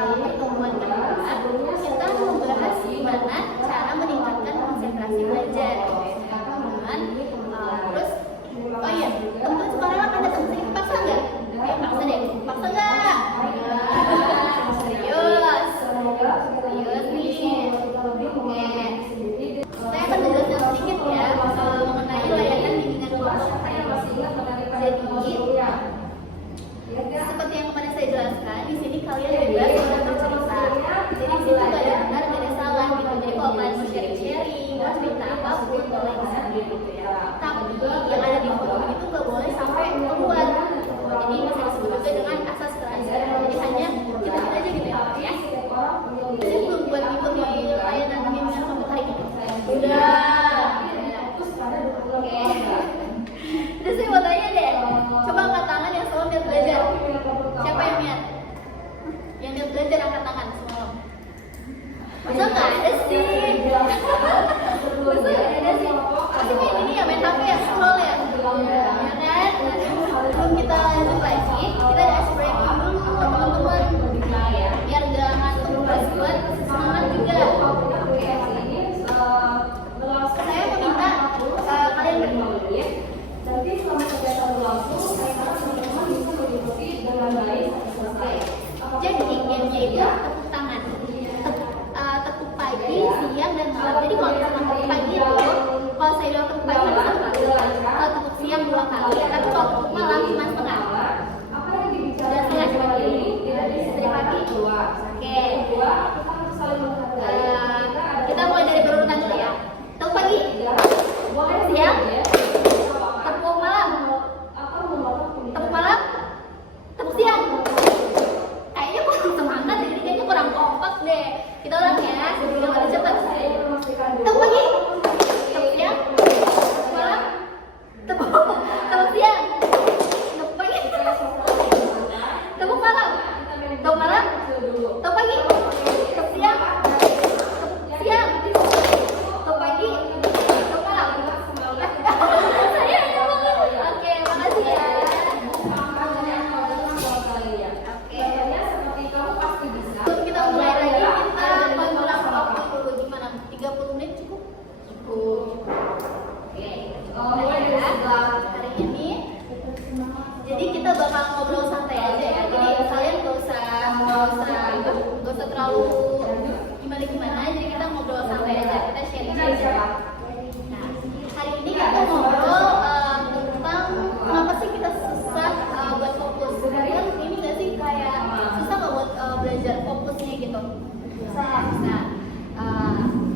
pertemuan kedua kita membahas gimana cara meningkatkan konsentrasi belajar. Terus, oh iya, teman sekarang ada teman sedikit paksa nggak? Ayo paksa deh, paksa nggak? Serius nih. Oke. Saya akan menjelaskan sedikit ya mengenai layanan bimbingan kelompok. Jadi seperti yang kemarin saya jelaskan, di sini kalian bebas untuk bercerita. Jadi di sini nggak ada benar, nggak ada salah gitu. Jadi kalau kalian mau sharing, mau cerita apapun boleh bisa gitu ya. Tapi yang ada di forum itu nggak boleh sampai keluar. Jadi bisa disebut juga dengan asas kerahasiaan. Jadi hanya kita aja gitu ya. Jadi belum buat ikut di layanan bimbingan kelompok hari ini. Udah. Oke. Terus saya mau tanya deh, coba angkat tangan yang selalu niat belajar. Siapa yang niat? Yang niat belajar angkat tangan semalam. Masa nggak ada sih? Masa nggak ada sih? Pasti kayak gini ya, main HP ya, scroll ya. Ya kan? Sebelum kita lanjut lagi, kita ada ice breaking dulu teman-teman. Biar nggak ngantuk, terus buat semangat juga. Saya meminta kalian berdua. Nanti selama kegiatan berlangsung, saya harap teman-teman bisa mengikuti dengan baik sampai selesai. Jadi gamenya itu tepuk tangan, tepuk pagi, siang dan malam. Jadi kalau misalkan tepuk pagi itu, kalau saya bilang tepuk pagi itu 1 kali, kalau tepuk siang 2 kali, tapi kalau tepuk malam cuma setengah. Apa yang dibicarakan setengah cuma ini tidak bisa dari pagi. Oke. Kita mulai dari berurutan dulu ya. Tepuk pagi, siang. Tepuk malam, tepuk siang. Kayaknya kurang semangat, jadi kayaknya kurang kompak deh. Kita ulang ya, sebelum lebih cepat. Tepuk pagi, tepuk siang, tepuk malam, tepuk siang, tepuk pagi, tepuk malam, tepuk pagi, tepuk siang, tepuk pagi, tepuk malam. Oke, makasih ya. Oke, kita mulai lagi. Kita ngulang waktu dulu gimana? 30 menit cukup? Cukup. Oke, hari ini. Jadi kita bakal ngobrol santai aja ya. Jadi kalian gak usah terlalu gimana. Jadi kita ngobrol santai aja. Kita sharing aja. Nah, hari ini kita ngobrol tentang kenapa sih kita susah buat fokus. Kalian ini nggak sih kayak susah nggak buat belajar fokusnya gitu? Susah.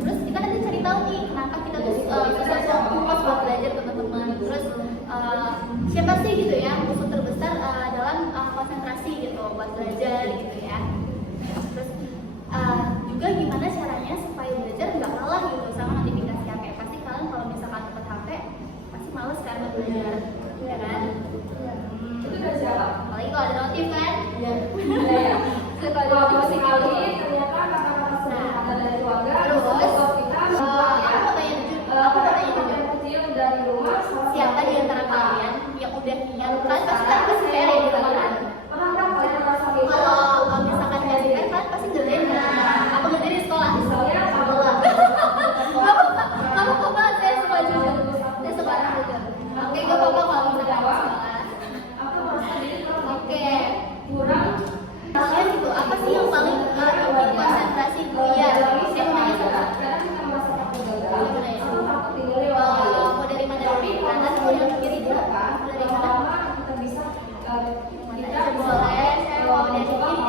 Terus kita nanti cari tahu nih kenapa kita tuh susah fokus buat belajar teman-teman. Terus siapa sih gitu ya musuh terbesar dalam konsentrasi gitu buat belajar gitu ya. Terus juga gimana caranya supaya belajar nggak kalah gitu sama notifikasi HP. Pasti kalian kalau misalkan dapat HP pasti males kan buat belajar, ya kan? Itu udah siapa? Apalagi kalau ada notif kan? Iya. Kalau ada notif kali ternyata kata-kata dari keluarga. Terus aku mau tanya juga dari rumah siapa di antara kalian yang udah niat kan pasti PR ya di teman. Kalau misalkan nggak di PR kan pasti ngerjain apa ngerjain di sekolah. Kamu kok banget saya suka juga. Saya suka juga. Oke, gak apa-apa kalau misalkan sekolah. Oke. Kalian itu apa sih yang paling bikin konsentrasi belajar? Saya mau nanya mau dari mana dulu? Kanan atau yang kiri dulu? Dari mana? Boleh. Saya mau dari kiri.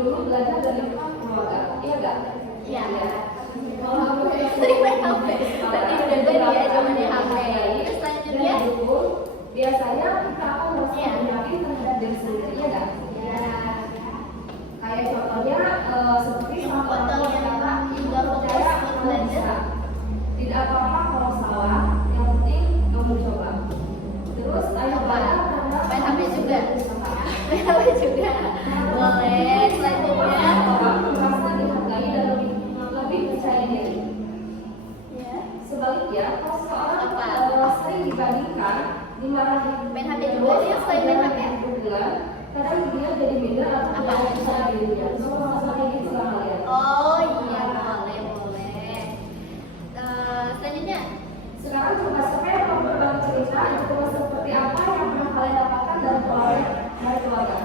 dulu belajar dari keluarga, iya nggak? Iya. Sering main HP. Tadi udah ya zamannya HP. Terus selanjutnya biasanya kita akan merasa yakin terhadap diri sendiri, iya nggak? ya Kayak contohnya seperti yang botol yang nggak fokus buat belajar. tidak apa-apa kalau salah, yang penting kamu coba. Terus ayo Main HP juga. Main HP juga. Boleh. Selanjutnya. orang merasa dihargai dan lebih percaya diri. Ya. Sebaliknya, kalau seorang Apa? sering dibandingkan, dimarahi, Main HP juga sih selain main HP. kadang dia jadi minder atau Apa? tidak percaya dirinya. Sama-sama kayak gitu lah kalian. Oh iya boleh. Selanjutnya. Sekarang coba siapa yang mau berbagi cerita itu seperti apa yang pernah kalian dapatkan dari keluarga?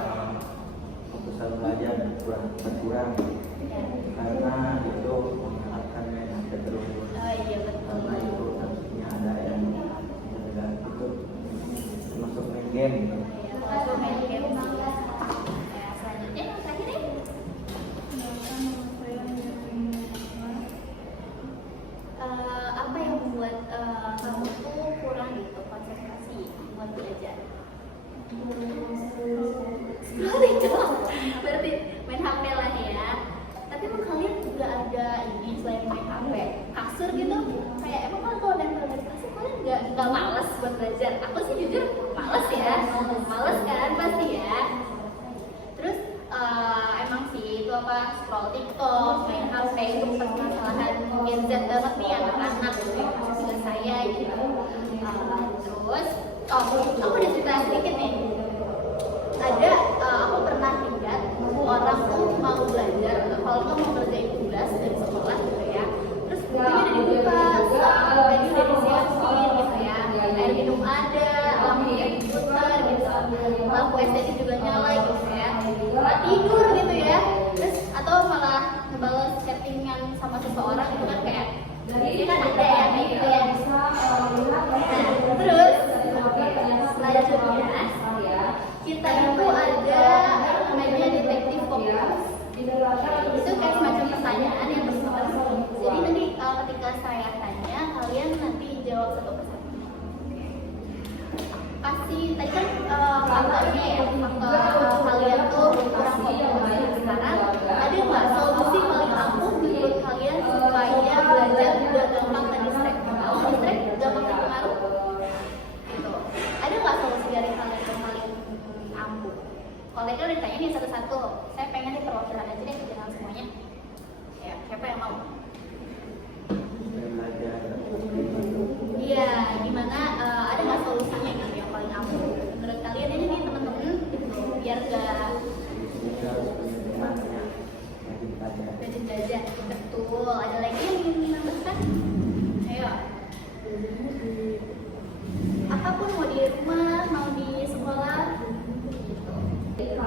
Keputusan belajar berkurang karena itu mengharapkan yang terus Oh iya betul. karena itu harusnya ada yang tidak itu termasuk main game. Aku main game sih. Ya, selanjutnya yang terakhir nih. Apa yang membuat kamu tuh kurang gitu konsentrasi buat belajar? Scrolling doang. Berarti main HP lah ya. Tapi emang kalian juga ada ini selain main HP, kasur gitu. Kayak emang kan kalau nempel di kasur kalian nggak males buat belajar? Aku sih jujur males ya, males kan pasti ya. Terus emang sih itu apa scroll TikTok, main HP itu permasalahan gadget banget nih anak-anak juga saya gitu. Terus aku udah cerita sedikit nih. Ada aku pernah lihat orang tuh mau belajar kalau nggak mau ngerjain tugas dari sekolah gitu ya. Terus bukunya udah dibuka, baju udah disiapin gitu ya. Air minum ada, lampu yang diputar gitu, lampu estetik juga nyala gitu ya. Malah tidur gitu ya. Terus atau malah ngebales chattingan sama seseorang gitu kan kayak ini kan ada ya kayak gitu ya. Nah, terus selanjutnya kita itu ada namanya detektif fokus. Itu kayak semacam pertanyaan yang bersifat. Jadi nanti ketika saya tanya kalian nanti jawab satu persatu. Pasti tadi kan faktornya ya faktor kalian tuh kurang fokus. Sekarang ada nggak solusi paling ampuh menurut kalian supaya belajar tidak gampang terdistract? Kalau distract gampang terpengaruh. Gitu. Ada nggak solusi dari kalian yang paling ampuh? Kalau kalian udah ditanya nih satu-satu, saya pengen nih perwakilan aja deh jangan semuanya. Ya, siapa yang mau? Belajar Iya, gimana ada nggak solusinya gitu yang paling ampuh? Menurut kalian ini nih teman-teman gitu, biar nggak juga temannya yang belajar. rajin belajar. Betul. Ada lagi yang ingin menambahkan? Ayo. Apapun mau di rumah, mau di sekolah.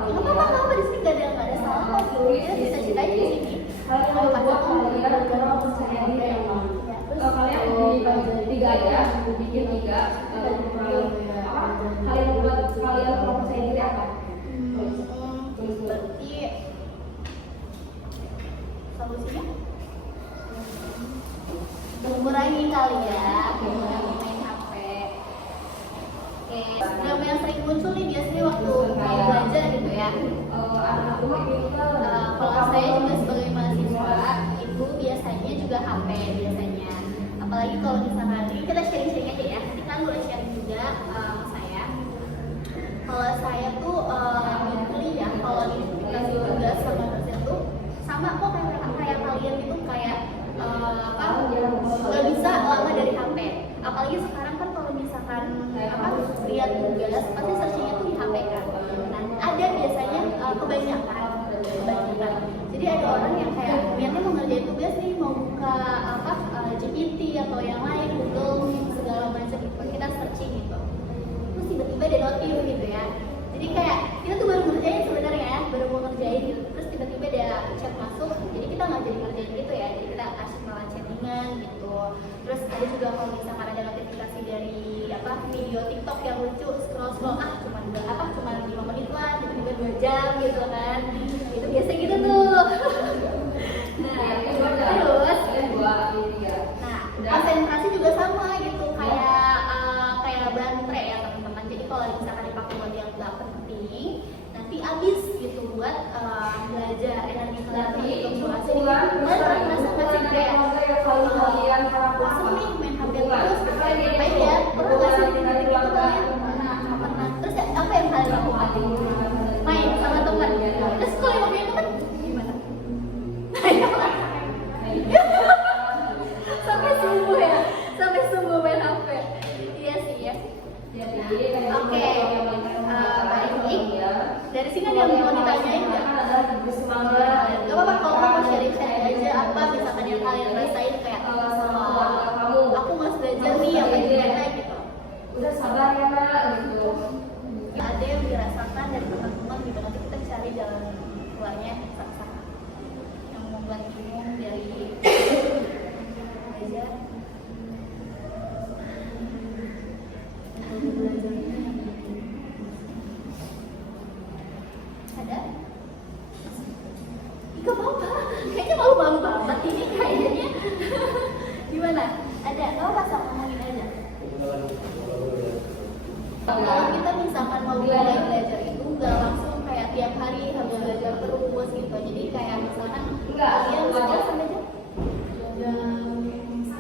Nggak apa-apa di sini nggak ada salah kok. Kita bisa ceritain di sini. Kalau pas aku percaya diri yang mau. Kalau kalian dibagi tiga aja, bikin tiga. Hal yang membuat kalian kurang percaya diri apa? berarti solusinya mengurangi kali ya, mengurangi main HP. Oke, drama yang sering muncul nih biasanya waktu mau belajar gitu ya. Kalau saya juga sebagai mahasiswa itu biasanya juga HP biasanya. Apalagi kalau misalkan ini kita sharing-sharing aja ya. Nanti kan boleh sharing juga sama saya. Kalau saya tuh usually ya kalau dikasih tugas sama dosen tuh sama kok kayak kalian itu kayak nggak bisa lama dari HP. Apalagi sekarang kan kalau misalkan lihat tugas pasti searchingnya tuh di HP kan. Nah ada biasanya kebanyakan. Jadi ada orang yang kayak niatnya mau ngerjain tugas nih mau buka GPT atau yang lain Google segala macam kita searching gitu. Terus tiba-tiba ada notif gitu ya. Jadi kayak kita tuh baru ngerjain sebenarnya ya, baru mau ngerjain gitu. Terus tiba-tiba ada chat masuk, jadi kita nggak jadi ngerjain gitu ya. Jadi kita asik malah chattingan gitu. Terus ada juga kalau misalkan ada notifikasi dari video TikTok yang lucu, scroll cuma 5 menit lah, tiba-tiba 2 jam gitu kan. Itu biasa gitu tuh sini ada yang mau ditanyain nggak? adalah lebih semangat. Gak apa-apa kalau kamu sharing-sharing aja apa misalkan yang kalian rasain kayak Sama keluarga kamu. aku masih belajar nih apa gimana gitu. Udah sabar ya nak gitu. Ada yang dirasakan dari teman-teman gitu, nanti kita cari jalan keluarnya sama-sama. Yang membuat bingung dari belajar. Ada? Ika apa? Kayaknya malu-malu banget ini kayaknya. Gimana? Ada? Gak apa sama ngomongin aja. Kalau kita misalkan mau mulai belajar itu nggak langsung kayak tiap hari harus belajar terus gitu. Jadi kayak misalkan kalian belajar sampai jam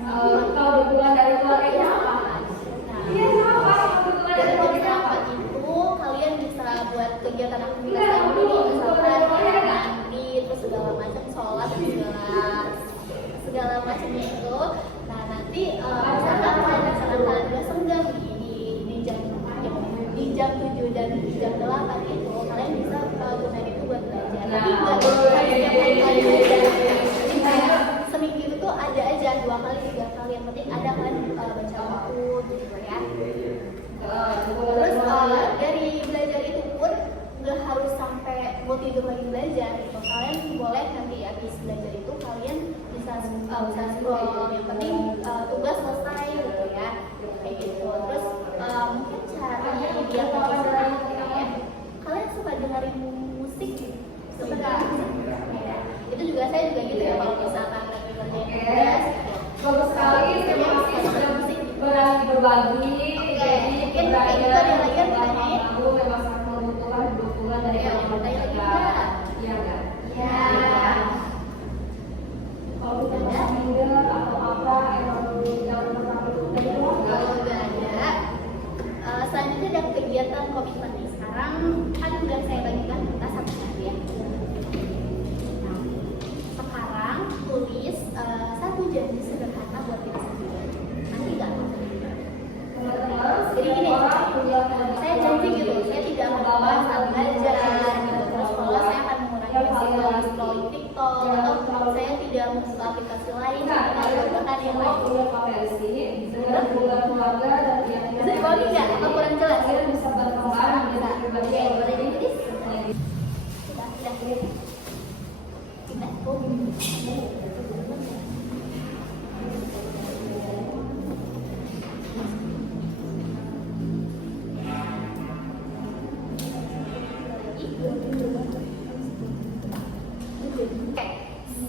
Kalau dukungan dari keluarganya apa? Iya sama. dari jam berapa itu kalian bisa buat kegiatan aktivitas sendiri misalkan ya, mandi terus segala macam sholat dan segala macamnya itu. Nah nanti misalkan kalau misalkan kalian udah senggang di jam 7 dan di jam 8 itu kalian bisa gunain itu buat belajar. Tapi nggak setiap hari kalian belajar. Jadi kayak seminggu itu tuh ada aja 2 kali 3 kali yang penting ada kan baca buku gitu ya. Terus dari belajar itu pun nggak harus sampai mau tidur lagi belajar gitu. Kalian boleh nanti habis belajar itu kalian bisa scroll, yang penting tugas selesai gitu ya kayak gitu. Terus mungkin caranya biar ya kalian suka dengerin musik suka dengerin musik ya. Itu juga saya juga gitu ya kalau misalkan lagi ngerjain tugas Bagus sekali, terima kasih sudah berani berbagi. Jadi kayak gitu ada lagi yang ditanyain. Aku memang sangat membutuhkan dukungan dari Ya, teman-teman tanya lagi kita. nggak? Iya nggak? Ya. Kalau kita masih minder atau apa, emang jangan pernah berhenti keluarga. Kalau udah ada, selanjutnya ada kegiatan komitmen nih. Sekarang kan udah saya bagikan kita satu-satu ya. Nah, sekarang tulis 1 janji sederhana buat diri sendiri. Nanti nggak jadi gini, saya janji gitu, saya tidak membawa saat belajar gitu. Terus kalau saya akan mengurangi risiko scrolling TikTok atau saya tidak membuka aplikasi lain karena menggunakan yang lain. Dengan hubungan keluarga dan Bisa dibagi nggak? Atau kurang jelas? kita bisa berkembang menjadi pribadi yang Boleh lebih ditulis? Sudah. Oke,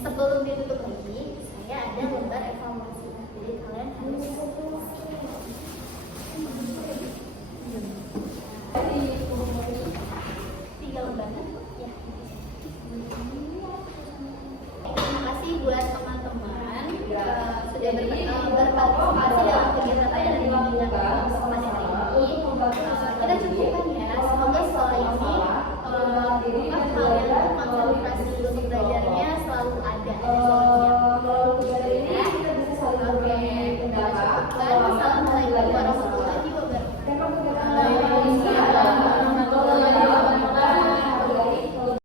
sebelum ditutup lagi, saya ada lembar evaluasi. Jadi kalian harus 3 lembar kan?